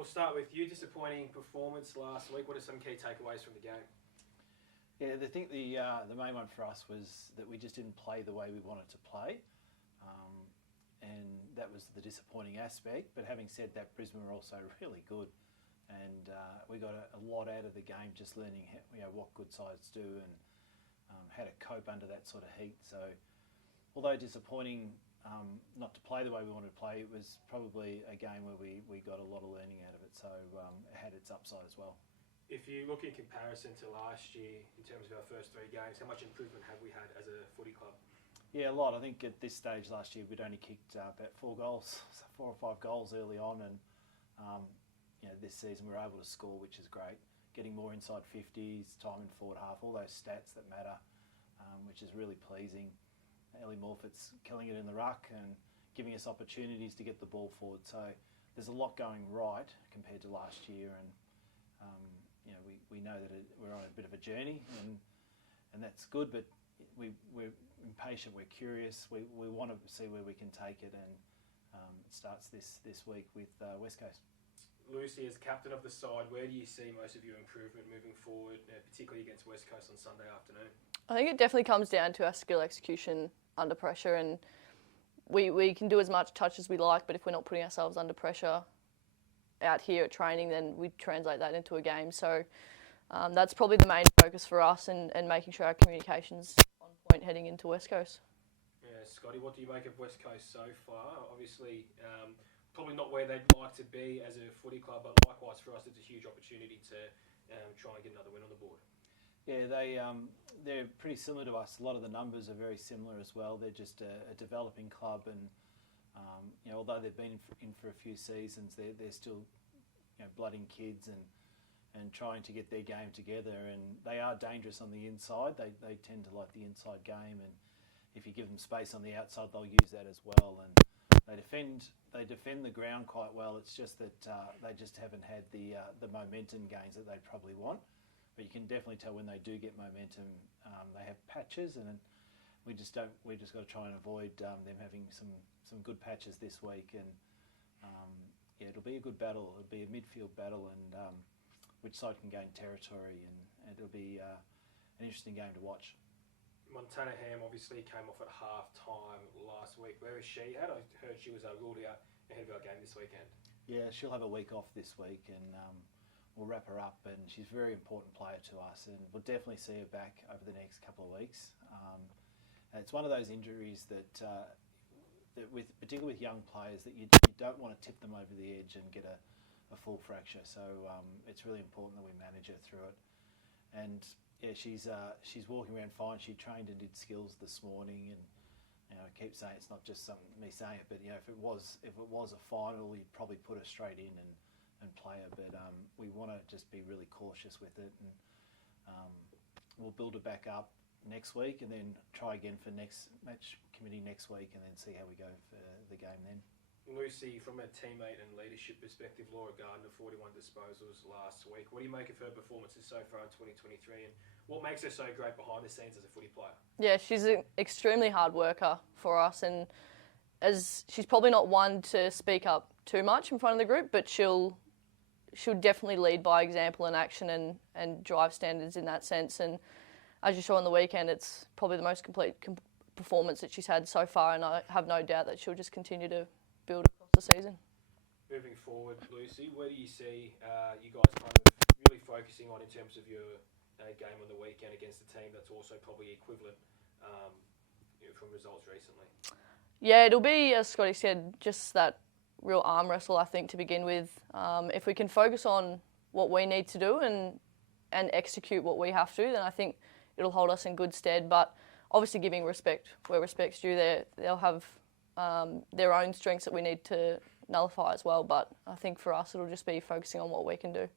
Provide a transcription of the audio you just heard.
we'll start with you. Disappointing performance last week. What are some key takeaways from the game? Yeah, I think the main one for us was that we just didn't play the way we wanted to play. And that was the disappointing aspect. But having said that, Brisbane were also really good. And we got a lot out of the game, just learning what good sides do and how to cope under that sort of heat. So although disappointing not to play the way we wanted to play, it was probably a game where we got a lot of learning out of it. So it had its upside as well. If you look in comparison to last year, in terms of our first 3 games, how much improvement have we had as a footy club? Yeah, a lot. I think at this stage last year we'd only kicked about 4 or 5 goals early on, and this season we were able to score, which is great. Getting more inside 50s, time in forward half, all those stats that matter, which is really pleasing. Ellie Morfitt's killing it in the ruck and giving us opportunities to get the ball forward. So there's a lot going right compared to last year, and we know that we're on a bit of a journey, and that's good. But we're impatient, we're curious, we want to see where we can take it, and it starts this week with West Coast. Lucy, as captain of the side, where do you see most of your improvement moving forward, particularly against West Coast on Sunday afternoon? I think it definitely comes down to our skill execution under pressure, and we can do as much touch as we like, but if we're not putting ourselves under pressure out here at training, then we translate that into a game. So that's probably the main focus for us, and making sure our communication's on point heading into West Coast. Yeah, Scotty, what do you make of West Coast so far? Obviously, probably not where they'd like to be as a footy club, but likewise for us, it's a huge opportunity to try and get another win on the board. Yeah, they're pretty similar to us. A lot of the numbers are very similar as well. They're just a developing club, and although they've been in for a few seasons, they're still blooding kids and trying to get their game together. And they are dangerous on the inside. They tend to like the inside game, and if you give them space on the outside, they'll use that as well. And they defend the ground quite well. It's just that they just haven't had the momentum gains that they probably want. But you can definitely tell when they do get momentum, they have patches, and we just got to try and avoid them having some good patches this week. And it'll be a good battle. It'll be a midfield battle, and which side can gain territory, and it'll be an interesting game to watch. Montana Ham obviously came off at half-time last week. Where is she at? I heard she was ruled out ahead of our game this weekend. Yeah, she'll have a week off this week, and we'll wrap her up, and she's a very important player to us, and we'll definitely see her back over the next couple of weeks. It's one of those injuries that particularly with young players, that you don't want to tip them over the edge and get a full fracture. So it's really important that we manage her through it. And yeah, she's walking around fine. She trained and did skills this morning, and I keep saying it's not just me saying it, but if it was a final, you'd probably put her straight in and play her. But we want to just be really cautious with it, and we'll build her back up next week, and then try again for next match committee next week, and then see how we go for the game then. Lucy, from a teammate and leadership perspective, Laura Gardiner, 41 disposals last week. What do you make of her performances so far in 2023, and what makes her so great behind the scenes as a footy player? Yeah, she's an extremely hard worker for us, and as she's probably not one to speak up too much in front of the group, but she'll definitely lead by example and action, and drive standards in that sense. And as you saw on the weekend, it's probably the most complete performance that she's had so far, and I have no doubt that she'll just continue to build across the season. Moving forward, Lucy, where do you see you guys kind of really focusing on in terms of your game on the weekend against a team that's also probably equivalent from results recently? Yeah, it'll be, as Scotty said, just that real arm wrestle, I think, to begin with. If we can focus on what we need to do and execute what we have to, then I think it'll hold us in good stead. But obviously giving respect where respect's due, they'll have their own strengths that we need to nullify as well. But I think for us, it'll just be focusing on what we can do.